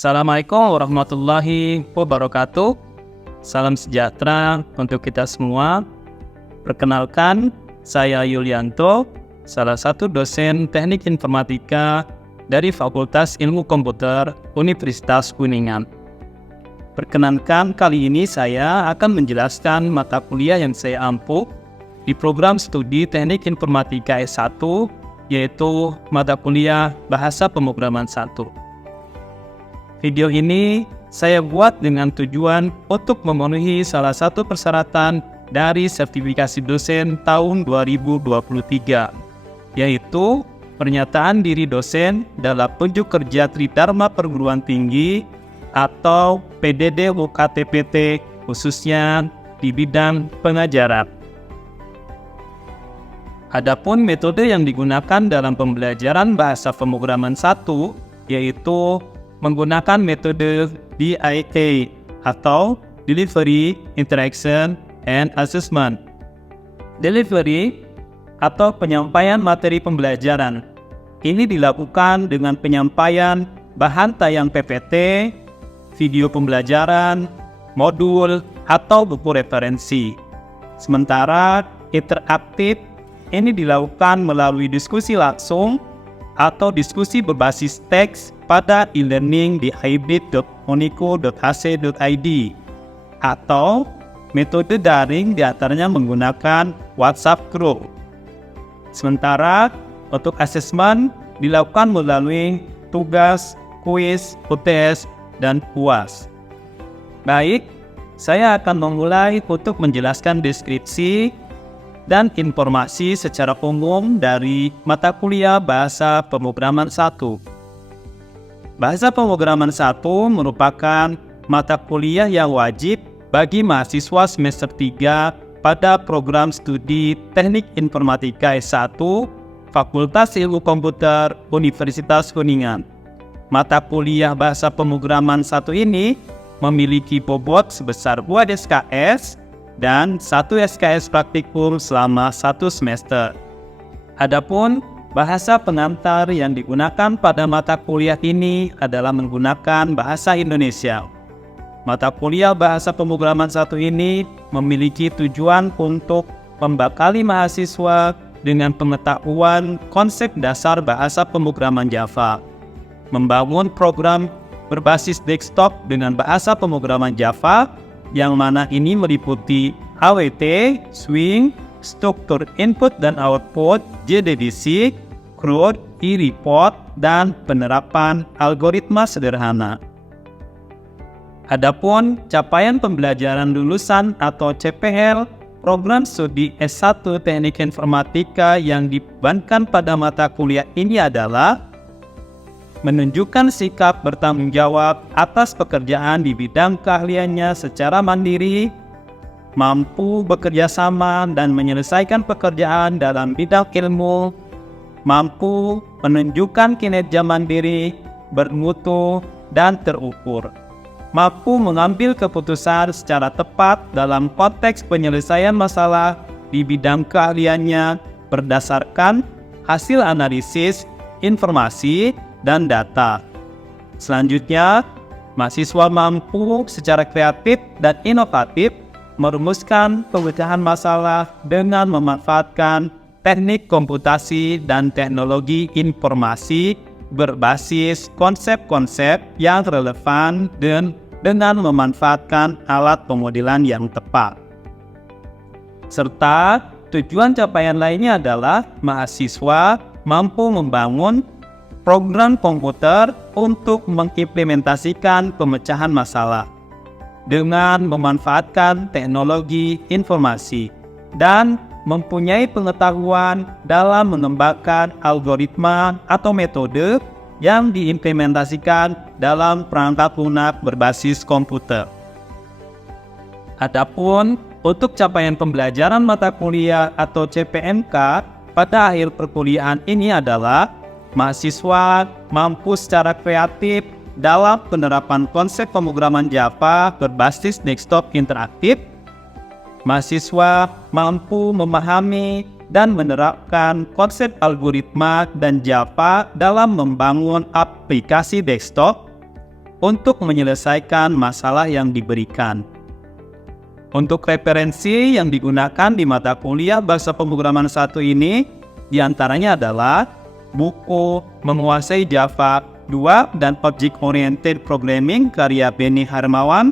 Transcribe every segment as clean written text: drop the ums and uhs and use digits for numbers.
Assalamualaikum warahmatullahi wabarakatuh. Salam sejahtera untuk kita semua. Perkenalkan, saya Yulianto, salah satu dosen Teknik Informatika dari Fakultas Ilmu Komputer Universitas Kuningan. Perkenankan, kali ini saya akan menjelaskan mata kuliah yang saya ampu di program studi Teknik Informatika S1, yaitu mata kuliah Bahasa Pemrograman 1. Video ini saya buat dengan tujuan untuk memenuhi salah satu persyaratan dari sertifikasi dosen tahun 2023, yaitu pernyataan diri dosen dalam unjuk kerja Tridharma Perguruan Tinggi atau PDD UKTPT khususnya di bidang pengajaran. Adapun metode yang digunakan dalam pembelajaran bahasa pemrograman 1 yaitu menggunakan metode DIA atau Delivery, Interaction, and Assessment. Delivery atau penyampaian materi pembelajaran. Ini dilakukan dengan penyampaian bahan tayang PPT, video pembelajaran, modul, atau buku referensi. Sementara interaktif ini dilakukan melalui diskusi langsung atau diskusi berbasis teks pada e-learning di hybrid.moniko.ac.id atau metode daring diantaranya menggunakan WhatsApp Group. Sementara untuk asesmen dilakukan melalui tugas, kuis, UTS, dan UAS. Baik, saya akan memulai untuk menjelaskan deskripsi dan informasi secara umum dari mata kuliah Bahasa Pemrograman 1. Bahasa Pemrograman 1 merupakan mata kuliah yang wajib bagi mahasiswa semester 3 pada program studi Teknik Informatika S1 Fakultas Ilmu Komputer Universitas Kuningan. Mata kuliah Bahasa Pemrograman 1 ini memiliki bobot sebesar 2 SKS dan 1 SKS praktikum selama 1 semester. Adapun bahasa pengantar yang digunakan pada mata kuliah ini adalah menggunakan bahasa Indonesia. Mata kuliah Bahasa Pemrograman 1 ini memiliki tujuan untuk membekali mahasiswa dengan pengetahuan konsep dasar bahasa pemrograman Java, membangun program berbasis desktop dengan bahasa pemrograman Java, yang mana ini meliputi AWT, Swing, struktur input dan output, JDBC, CRUD, e-report, dan penerapan algoritma sederhana. Adapun capaian pembelajaran lulusan atau CPL program studi S1 Teknik Informatika yang dibebankan pada mata kuliah ini adalah menunjukkan sikap bertanggung jawab atas pekerjaan di bidang keahliannya secara mandiri, mampu bekerja sama dan menyelesaikan pekerjaan dalam bidang ilmu, mampu menunjukkan kinerja mandiri, bermutu, dan terukur, mampu mengambil keputusan secara tepat dalam konteks penyelesaian masalah di bidang keahliannya berdasarkan hasil analisis, informasi, dan data. Selanjutnya, mahasiswa mampu secara kreatif dan inovatif merumuskan pemecahan masalah dengan memanfaatkan teknik komputasi dan teknologi informasi berbasis konsep-konsep yang relevan dan dengan memanfaatkan alat pemodelan yang tepat. Serta tujuan capaian lainnya adalah mahasiswa mampu membangun program komputer untuk mengimplementasikan pemecahan masalah dengan memanfaatkan teknologi informasi dan mempunyai pengetahuan dalam mengembangkan algoritma atau metode yang diimplementasikan dalam perangkat lunak berbasis komputer. Adapun untuk capaian pembelajaran mata kuliah atau CPMK pada akhir perkuliahan ini adalah mahasiswa mampu secara kreatif dalam penerapan konsep pemrograman Java berbasis desktop interaktif. Mahasiswa mampu memahami dan menerapkan konsep algoritma dan Java dalam membangun aplikasi desktop. untuk menyelesaikan masalah yang diberikan. Untuk referensi yang digunakan di mata kuliah Bahasa Pemrograman 1 ini diantaranya adalah buku Menguasai Java 2 dan Object Oriented Programming karya Benny Harmawan.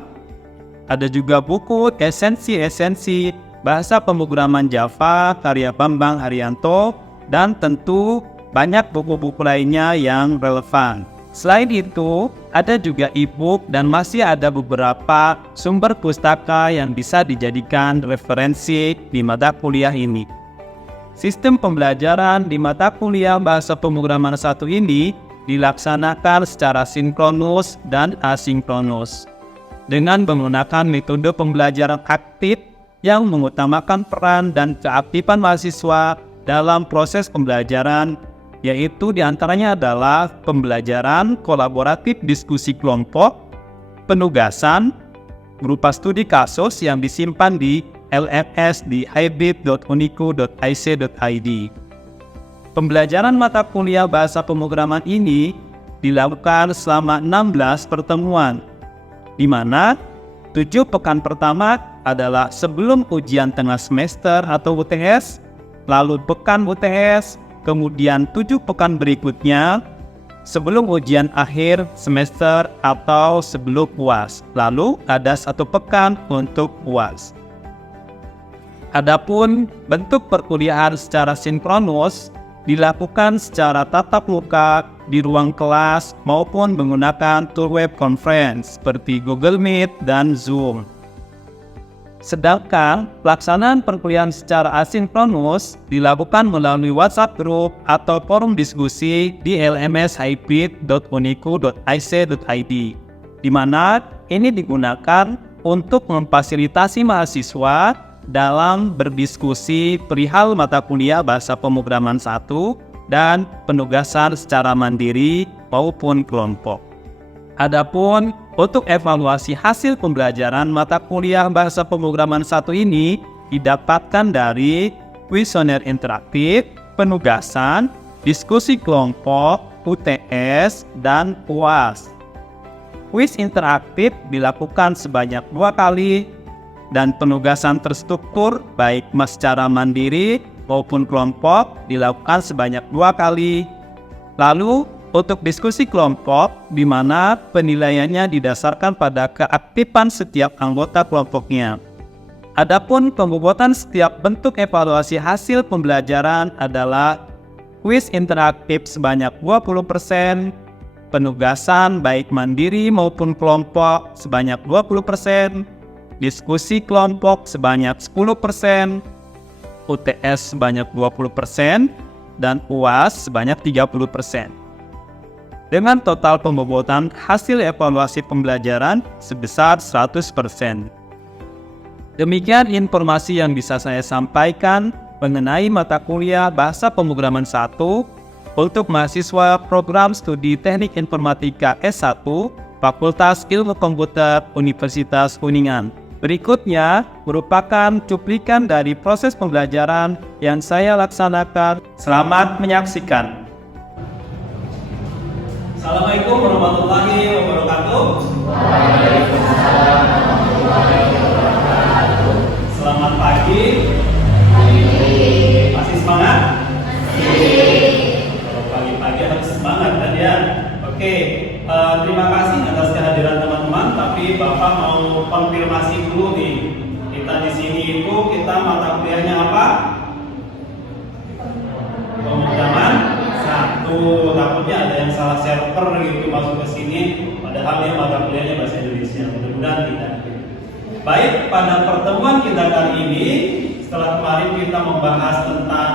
Ada juga buku Esensi-Esensi Bahasa Pemrograman Java karya Bambang Haryanto, dan tentu banyak buku-buku lainnya yang relevan. Selain itu, ada juga e-book dan masih ada beberapa sumber pustaka yang bisa dijadikan referensi di mata kuliah ini. Sistem pembelajaran di mata kuliah Bahasa Pemrograman 1 ini dilaksanakan secara sinkronus dan asinkronus dengan menggunakan metode pembelajaran aktif yang mengutamakan peran dan keaktifan mahasiswa dalam proses pembelajaran, yaitu diantaranya adalah pembelajaran kolaboratif diskusi kelompok, penugasan berupa studi kasus yang disimpan di LMS di hybrid.unico.ic.id. Pembelajaran mata kuliah Bahasa Pemrograman ini dilakukan selama 16 pertemuan, di mana 7 pekan pertama adalah sebelum ujian tengah semester atau UTS, lalu pekan UTS, kemudian 7 pekan berikutnya sebelum ujian akhir semester atau sebelum UAS. Lalu ada 1 pekan untuk UAS. Adapun bentuk perkuliahan secara sinkronus dilakukan secara tatap muka di ruang kelas maupun menggunakan tool web conference seperti Google Meet dan Zoom. Sedangkan pelaksanaan perkuliahan secara asinkronus dilakukan melalui WhatsApp group atau forum diskusi di LMS hybrid.unico.ic.id, di mana ini digunakan untuk memfasilitasi mahasiswa dalam berdiskusi perihal mata kuliah Bahasa Pemrograman 1 dan penugasan secara mandiri maupun kelompok. Adapun untuk evaluasi hasil pembelajaran mata kuliah Bahasa Pemrograman 1 ini didapatkan dari kuesioner interaktif, penugasan, diskusi kelompok, UTS, dan UAS. Kuis interaktif dilakukan sebanyak 2 kali dan penugasan terstruktur baik secara mandiri maupun kelompok dilakukan sebanyak 2 kali. Lalu untuk diskusi kelompok, di mana penilaiannya didasarkan pada keaktifan setiap anggota kelompoknya. Adapun pembobotan setiap bentuk evaluasi hasil pembelajaran adalah kuis interaktif sebanyak 20%, penugasan baik mandiri maupun kelompok sebanyak 20%, diskusi kelompok sebanyak 10%, UTS sebanyak 20%, dan UAS sebanyak 30%. Dengan total pembobotan hasil evaluasi pembelajaran sebesar 100%. Demikian informasi yang bisa saya sampaikan mengenai mata kuliah Bahasa Pemrograman 1 untuk mahasiswa program studi Teknik Informatika S1 Fakultas Ilmu Komputer Universitas Kuningan. Berikutnya merupakan cuplikan dari proses pembelajaran yang saya laksanakan. Selamat menyaksikan. Assalamualaikum warahmatullahi wabarakatuh. Selamat pagi. Masih semangat? Kalau pagi-pagi harus semangat kan ya. Oke, terima kasih atas kehadiran teman-teman. Tapi Bapak mau konfirmasi dulu nih. Kita di sini itu mata kuliahnya apa? Pemrograman 1. Takutnya ada yang salah server gitu masuk ke sini, padahal yang mata kuliahnya bahasa Indonesia. Mudah-mudahan tidak. Baik, pada pertemuan kita kali ini, setelah kemarin kita membahas tentang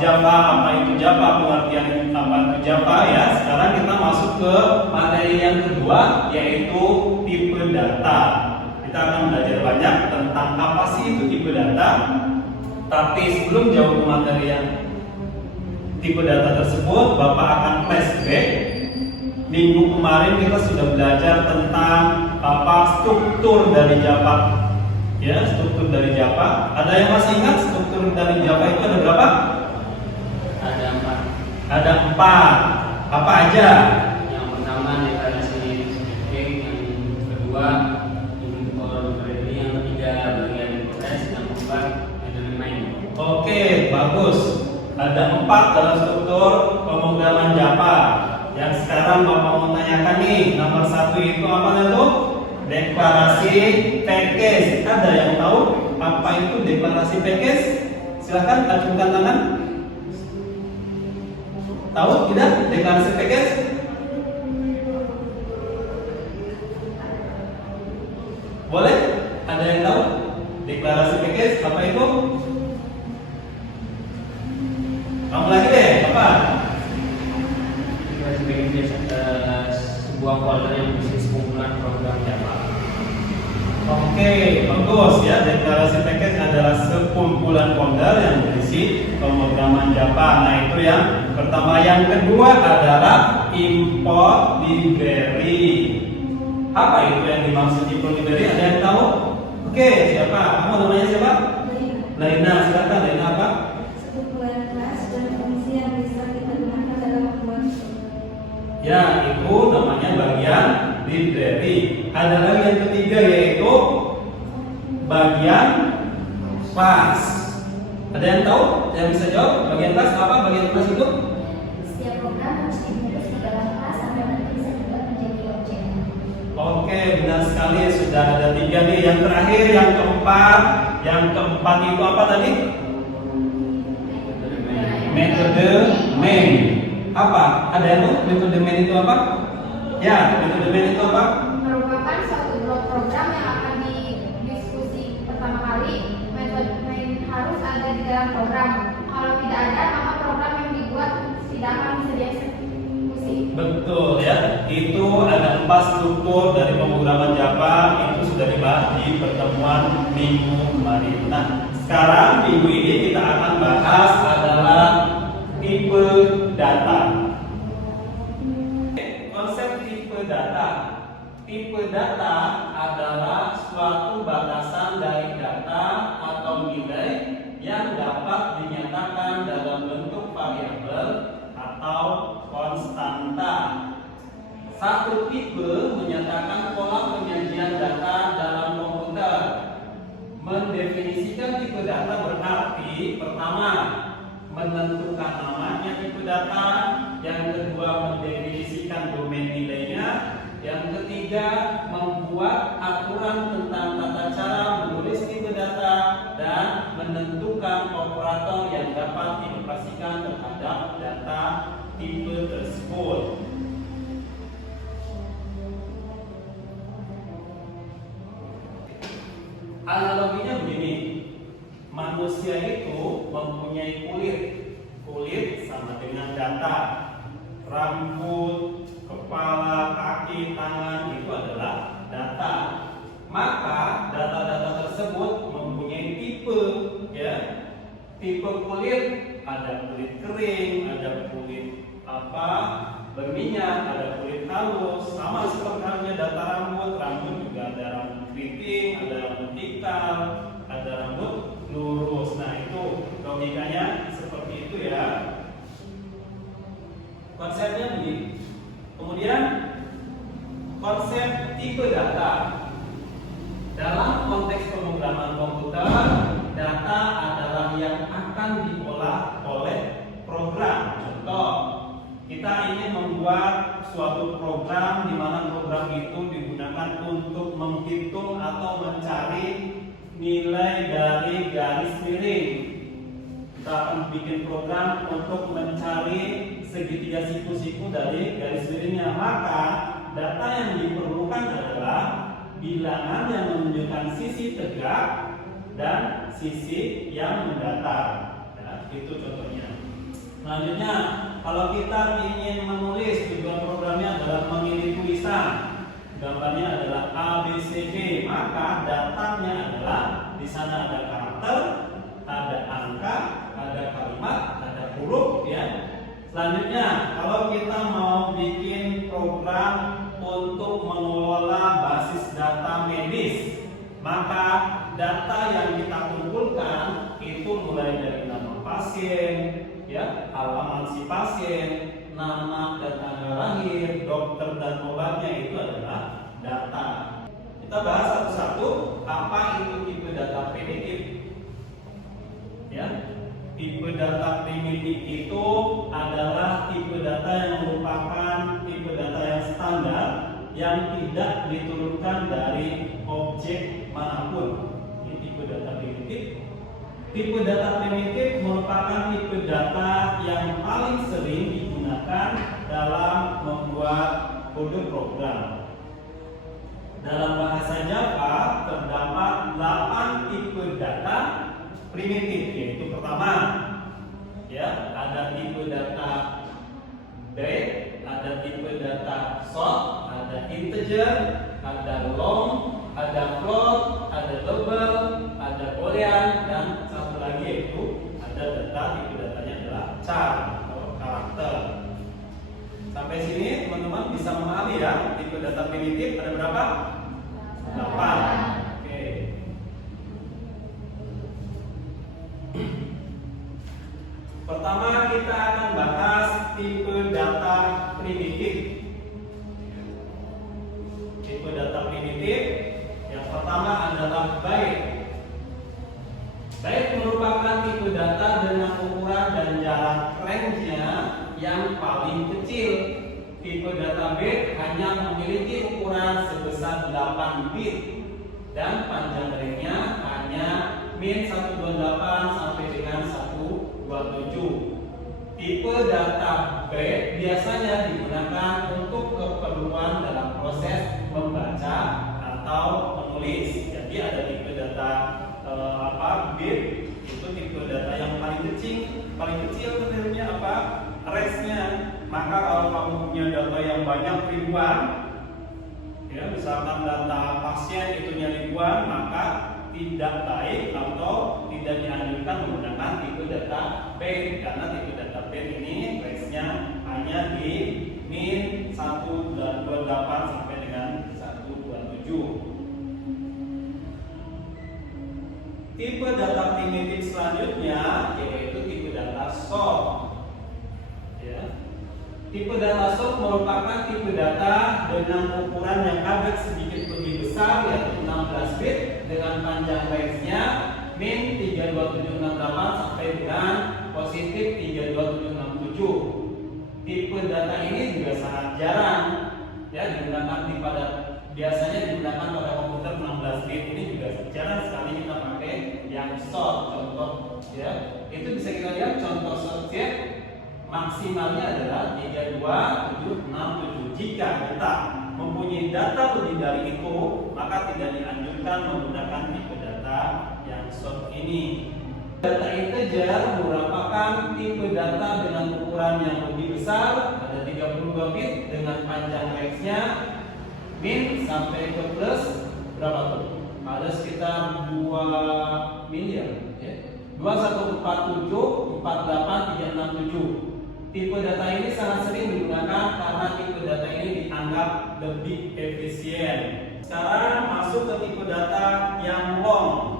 Java, apa itu Java, pengertian apa itu Java ya. Sekarang kita masuk ke materi yang kedua, yaitu tipe data. Kita akan belajar banyak tentang apa sih itu tipe data. Tapi sebelum jauh ke materi yang tipe data tersebut, Bapak akan flashback. Minggu kemarin kita sudah belajar tentang apa struktur dari Java. Ya, struktur dari Java. Ada yang masih ingat struktur dari Java itu ada berapa? Ada 4. Ada 4. Apa aja? Yang pertama deklarasi apa itu? Deklarasi package. Ada yang tahu apa itu deklarasi package? Silahkan acungkan tangan. Tahu tidak deklarasi package? Boleh? Ada yang tahu deklarasi package apa itu? Kamu lagi deh, apa? Deklarasi package adalah sebuah folder yang berisi sekumpulan program Java. Oke, bagus ya. Deklarasi package adalah sekumpulan folder yang berisi pemrograman Java. Nah, itu yang pertama. Yang kedua adalah import library. Apa itu yang dimaksud import library? Ada yang tahu? Oke, siapa? Kamu namanya siapa? Laina. Silakan, Laina apa? Sekumpulan kelas dan fungsi yang bisa kita gunakan dalam membuat Ya, itu namanya bagian library. Ada lagi yang ketiga yaitu bagian kelas. Ada yang tahu? Yang bisa jawab? Bagian kelas apa? Bagian kelas itu? setiap program harus dimenulis di dalam kelas sampai nanti bisa dibuat menjadi objek. Oke, benar sekali. Sudah ada tiga nih. Yang terakhir, yang keempat. Yang keempat itu apa tadi? Metode main. Apa? Ada yang tahu metode main itu apa? Ya, metode main itu apa? Merupakan suatu blok program yang akan didiskusi pertama kali. Metode main harus ada di dalam program. Kalau tidak ada, maka program yang dibuat tidak akan bisa dieksekusi. Betul ya. Itu ada 4 struktur dari pemrograman Java. Itu sudah dibahas di pertemuan minggu kemarin. Nah, sekarang minggu ini kita akan bahas adalah tipe data. Konsep tipe data. Tipe data adalah suatu batasan dari data atau nilai yang dapat dinyatakan dalam bentuk variabel atau konstanta. Satu tipe menyatakan pola penyajian data dalam komputer. Mendefinisikan tipe data berarti pertama, menentukan namanya tipe data, yang kedua mendefinisikan domain nilainya, yang ketiga membuat aturan tentang tata cara menulis tipe data dan menentukan operator yang dapat dioperasikan terhadap data tipe tersebut. Analoginya begini, manusia itu mempunyai kulit sama dengan data. Rambut, kepala, kaki, tangan itu adalah data. Maka data-data tersebut mempunyai tipe, ya. Tipe kulit, ada kulit kering, ada kulit berminyak, ada kulit halus. Sama seperti halnya data rambut. Rambut juga ada rambut keriting, ada rambut ikal, ada rambut lurus. Nah, itu logikanya seperti itu ya. Konsepnya begini. Kemudian konsep tipe data. Dalam konteks pemrograman komputer, data adalah yang akan diolah oleh program. Contoh, kita ingin membuat suatu program di mana program itu digunakan untuk menghitung atau mencari nilai dari garis miring. Kita akan bikin program untuk mencari segitiga siku-siku dari garis miringnya. Maka data yang diperlukan adalah bilangan yang menunjukkan sisi tegak dan sisi yang mendatar. Ya, itu contohnya. Selanjutnya, kalau kita ingin menulis, tujuan programnya adalah mengirim tulisan. Gambarnya adalah A, B, C, D. Maka datanya adalah di sana ada karakter, ada angka, ada kalimat, ada huruf, ya. Selanjutnya, kalau kita mau bikin program untuk mengelola basis data medis, maka data yang kita kumpulkan itu mulai dari nama pasien, ya, alamat si pasien, nama dan tanggal lahir, dokter dan obatnya, itu adalah data. Kita bahas satu-satu. Apa itu tipe data primitif? Ya, tipe data primitif itu adalah tipe data yang merupakan tipe data yang standar yang tidak tidak diturunkan dari objek manapun. Ini tipe data primitif. Tipe data primitif merupakan tipe data yang paling sering digunakan dalam membuat kode program. Dalam bahasa Java terdapat 8 tipe data primitif, yaitu pertama, ya, ada tipe data break, ada tipe data short, ada integer, ada long, ada float, ada double, ada boolean, dan satu lagi yaitu ada data tipe datanya adalah char atau karakter. Sampai sini teman-teman bisa memahami ya, tipe data primitif ada berapa? 8. Oke. Pertama kita akan bahas tipe data primitif. Tipe data primitif yang pertama adalah byte. Byte merupakan tipe data dengan ukuran dan jarak range-nya yang paling kecil. Tipe data byte hanya memiliki ukuran sebesar 8 bit dan panjang range-nya hanya min 128 sampai dengan 127. Tipe data byte biasanya digunakan untuk keperluan dalam proses membaca atau menulis. Jadi ada tipe data bit, itu tipe data yang paling kecil tentunya apa? Range-nya. Maka kalau kamu punya data yang banyak ribuan, ya misalkan data pasien itu ribuan, maka tidak baik atau tidak dianjurkan menggunakan tipe data byte, karena tipe data byte ini range-nya hanya di min 128 sampai dengan 127. Tipe data primitif selanjutnya yaitu tipe data short. Ya. Tipe data short merupakan tipe data dengan ukuran yang agak sedikit lebih besar, yaitu 16 bit dengan panjang range-nya min 32768 sampai dengan positif 32767. Tipe data ini juga sangat jarang ya digunakan biasanya digunakan pada komputer 16 bit. Ini juga jarang sekali kita pakai yang short. Contoh ya, itu bisa kita lihat contoh shortnya maksimalnya adalah 32767. Jika kita mempunyai data lebih dari itu, maka tidak dianjurkan menggunakan tipe data yang short ini. Data integer merupakan tipe data dengan ukuran yang lebih besar, ada 32 bit dengan panjang range-nya min sampai ke plus berapa tuh? Ada sekitar 2 miliar ya. 214748367. Tipe data ini sangat sering digunakan karena tipe data ini dianggap lebih efisien. Sekarang masuk ke tipe data yang long.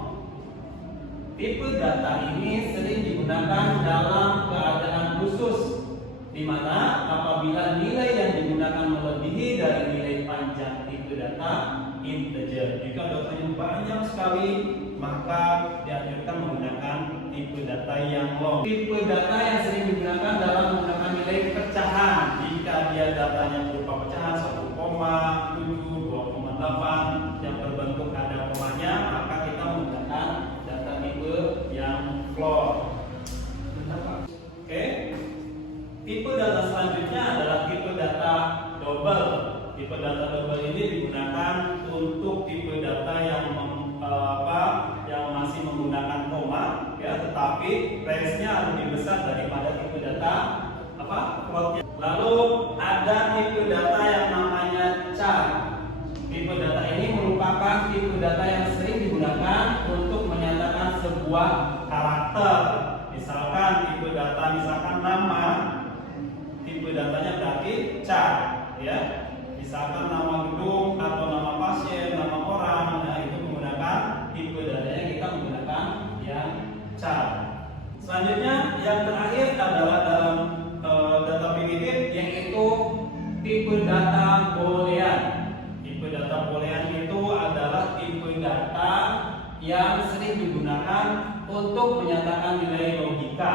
Tipe data ini sering digunakan dalam keadaan khusus, di mana apabila nilai yang digunakan melebihi dari nilai panjang tipe data integer. Jika datanya banyak sekali, maka dianjurkan menggunakan tipe data yang long. Tipe data yang sering digunakan dalam menggunakan nilai pecahan. Jika dia datanya berupa pecahan 1,7, 2,8 yang berbentuk ada komanya, maka kita menggunakan data tipe yang float. Oke. Tipe data selanjutnya adalah tipe data double. Tipe data double ini digunakan untuk tipe data yang yang masih menggunakan koma, ya, tetapi range-nya lebih besar daripada tipe data float. Lalu ada tipe data yang namanya char. Tipe data ini merupakan tipe data yang sering digunakan untuk menyatakan sebuah karakter. Misalkan tipe data, misalkan nama, tipe datanya berarti char, ya. Misalkan nama gedung atau nama pasien, nama orang, nah itu menggunakan tipe datanya kita menggunakan yang char. Selanjutnya yang terakhir adalah dalam data primitif yaitu tipe data boolean. Tipe data boolean itu adalah tipe data yang sering digunakan untuk menyatakan nilai logika.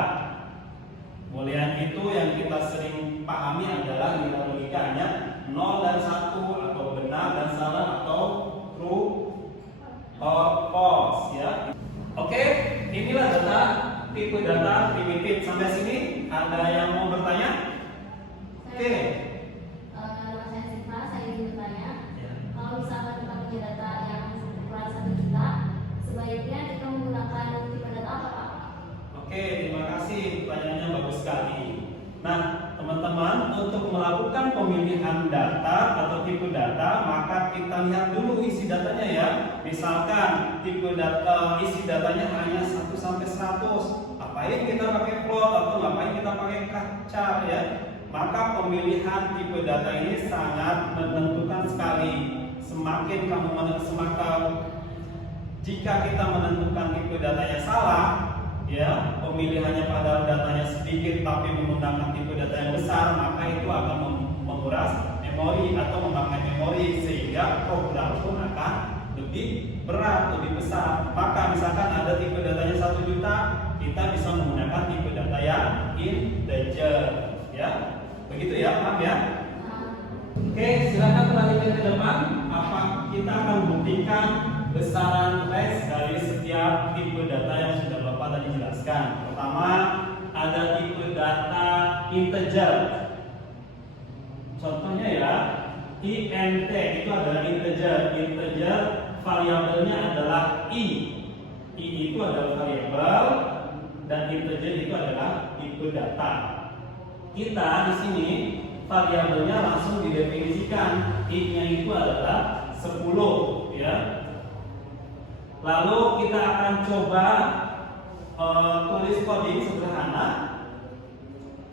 Boolean itu yang kita sering pahami adalah nilai logikanya 0 dan 1 atau benar dan salah. punya data yang ukuran 1 juta, sebaiknya kita menggunakan tipe data apa, Pak? Oke, terima kasih. Pertanyaannya bagus sekali. Nah, teman-teman, untuk melakukan pemilihan data atau tipe data, maka kita lihat dulu isi datanya ya. Misalkan tipe data isi datanya hanya 1 sampai 100. Ngapain kita pakai plot atau ngapain kita pakai chart ya? Maka pemilihan tipe data ini sangat menentukan sekali. Semakin kamu jika kita menentukan tipe datanya salah, ya, pemilihannya padahal datanya sedikit tapi menggunakan tipe data yang besar, maka itu akan menguras memori atau memakan memori sehingga program pun akan lebih berat, lebih besar. Maka misalkan ada tipe datanya 1 juta, kita bisa menggunakan tipe data yang integer, ya. Begitu ya, paham ya? Oke, silakan perhatikan ke depan. Apa kita akan buktikan besaran range dari setiap tipe data yang sudah Bapak tadi jelaskan. Pertama, ada tipe data integer. Contohnya ya, int itu adalah integer. Integer variabelnya adalah i. I itu adalah variabel dan integer itu adalah tipe data. Kita di sini variabelnya langsung didefinisikan. I-nya itu adalah 10 ya. Lalu kita akan coba tulis coding sederhana.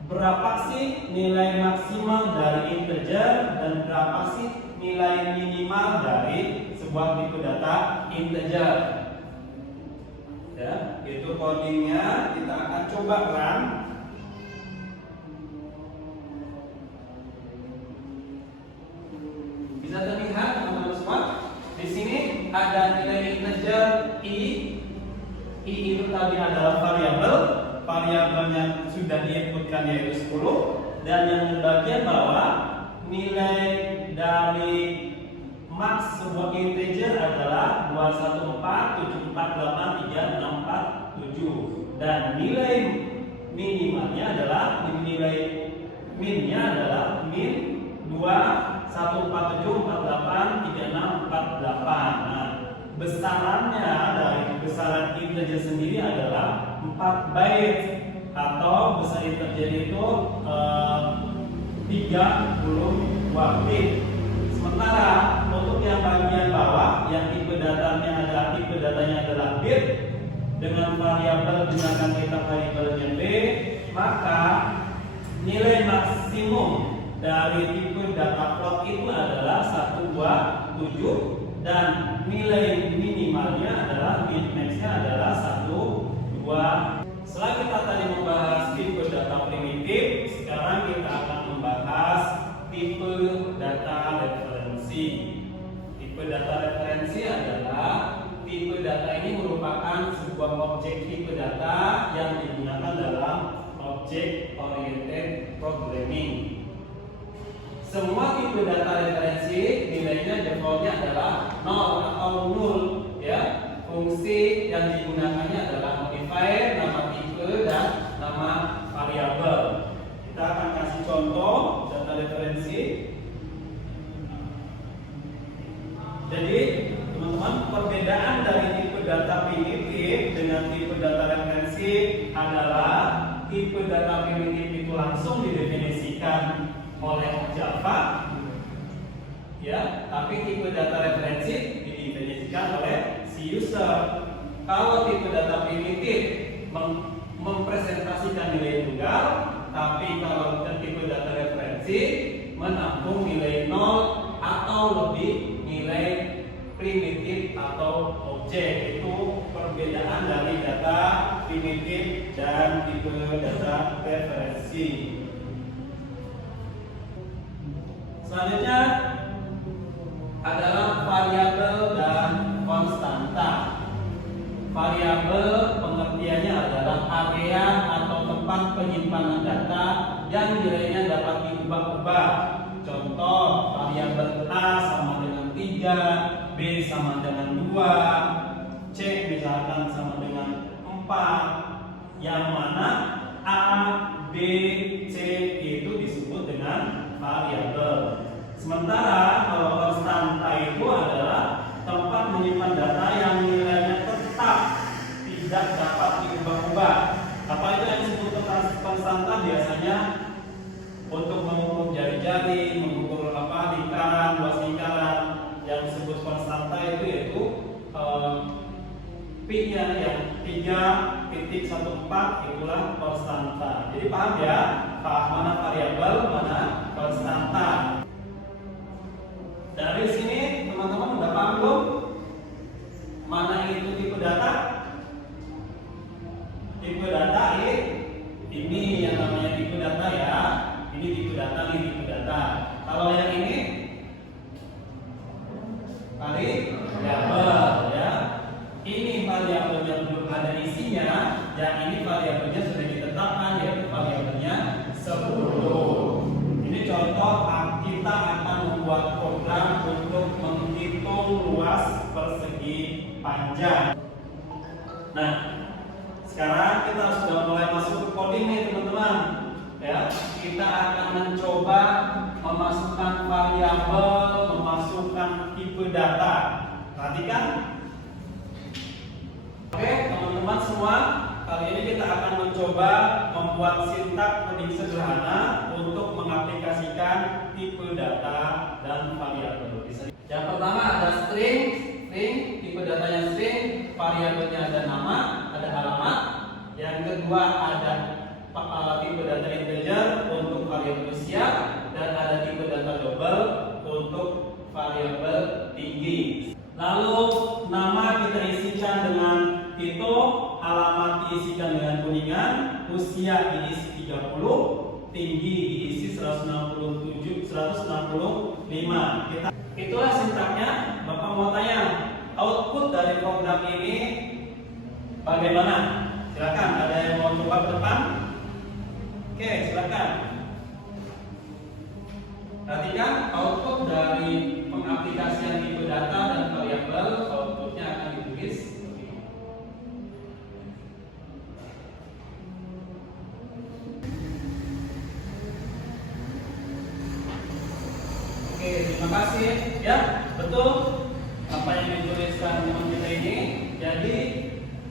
Berapa sih nilai maksimal dari integer dan berapa sih nilai minimal dari sebuah tipe data integer? Ya, itu codingnya kita akan coba run. Bisa terlihat teman-teman semua? Di sini ada nilai integer i. I itu tadi adalah variabel. Variabelnya sudah diinputkan yaitu 10. Dan yang di bagian bawah nilai dari max sebuah integer adalah 214748367 dan nilai minimalnya adalah nilai minnya adalah min 21474836648. Nah, besarannya dari besaran integer sendiri adalah 4 byte atau besar integer itu 32 bit. Sementara untuk yang bagian bawah yang tipe datanya adalah bit dengan variabel gunakan kita variabelnya b, maka nilai maksimum dari tipe data plot itu adalah 127 dan nilai minimalnya adalah min-maxnya adalah 1, 2. Setelah kita tadi membahas tipe data primitif, sekarang kita akan membahas tipe data referensi. Tipe data referensi adalah tipe data ini merupakan sebuah objek tipe data yang digunakan dalam object oriented programming. Semua tipe data referensi nilainya defaultnya adalah 0 atau null ya. Fungsi yang digunakannya adalah modifier, nama tipe dan nama variabel. Kita akan kasih contoh data referensi. Jadi teman-teman, perbedaan dari tipe data primitif dengan tipe data referensi adalah tipe data primitif itu langsung didefinisikan oleh Java, ya, tapi tipe data referensi didefinisikan oleh si user. Kalau tipe data primitif mempresentasikan nilai tunggal, tapi kalau tipe data referensi menampung nilai 0 atau lebih nilai primitif atau objek. Itu perbedaan dari data primitif dan tipe data referensi. Selanjutnya adalah variabel dan konstanta. Variabel pengertiannya adalah area atau tempat penyimpanan data yang nilainya dapat diubah-ubah. Contoh, variabel A sama dengan 3, B sama dengan 2, C misalkan sama dengan 4, yang mana A, B, C itu disebut dengan variabel. Sementara kalau konstanta itu adalah P-nya yang 3.14 itulah konstanta. Jadi paham ya? Paham mana variabel, mana konstanta. Dari sini teman-teman udah paham belum? Mana itu tipe data? Tipe data ini yang namanya tipe data ya. Ini tipe data, ini tipe data. Kalau yang ini variabel ya. Ini variabelnya belum ada isinya, yang ini variabelnya sudah ditetapkan yaitu variabelnya 10. Ini contoh kita akan membuat program untuk menghitung luas persegi panjang. Nah, sekarang kita sudah mulai masuk ke coding nih teman-teman. Ya, kita akan mencoba memasukkan variabel, memasukkan tipe data. Perhatikan. Oke, teman-teman semua, kali ini kita akan mencoba membuat sintak coding sederhana untuk mengaplikasikan tipe data dan variabel. Yang pertama ada string, tipe datanya string, variabelnya ada nama, ada alamat. Yang kedua ada tipe data integer untuk variabel usia, dan ada tipe data double untuk variabel tinggi. Lalu nama kita isikan dengan Tito, alamat diisikan dengan kuningan, usia diisi 30, tinggi diisi 165. Itulah sintaknya. Bapak mau tanya, output dari program ini bagaimana? Silakan, ada yang mau coba ke depan? Oke, silakan. Perhatikan output dari pengaplikasian tipe data dan variabel, outputnya akan ditulis seperti ini. Oke, terima kasih. Ya, betul apa yang dituliskan teman kita ini. Jadi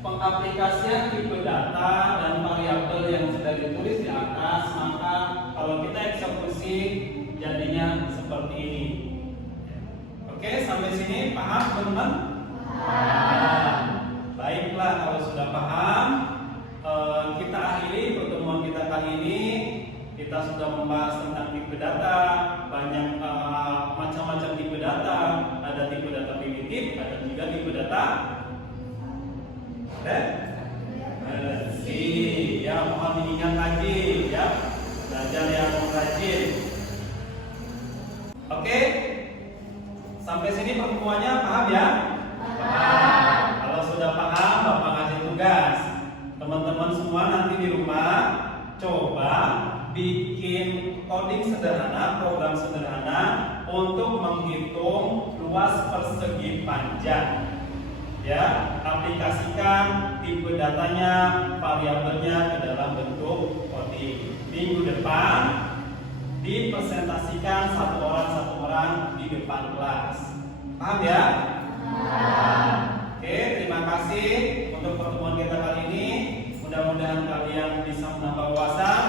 pengaplikasian tipe data dan variabel yang sudah ditulis di atas, maka kalau kita eksekusi jadinya seperti ini. Oke, sampai sini paham teman-teman? Paham. Baiklah, kalau sudah paham, kita akhiri pertemuan kita kali ini. Kita sudah membahas tentang tipe data, banyak macam-macam tipe data. Ada tipe data primitif, ada juga tipe data ya, mohon diingat lagi ya, belajar yang rajin. Oke, sampai sini pertemuannya paham ya? Paham. Kalau sudah paham, Bapak kasih tugas. Teman-teman semua nanti di rumah coba bikin coding sederhana, program sederhana untuk menghitung luas persegi panjang. Ya, aplikasikan tipe datanya, variabelnya ke dalam bentuk coding. Minggu depan dipresentasikan satu orang di depan kelas. Paham ya? Paham. Oke, terima kasih untuk pertemuan kita kali ini. Mudah-mudahan kalian bisa menambah wawasan.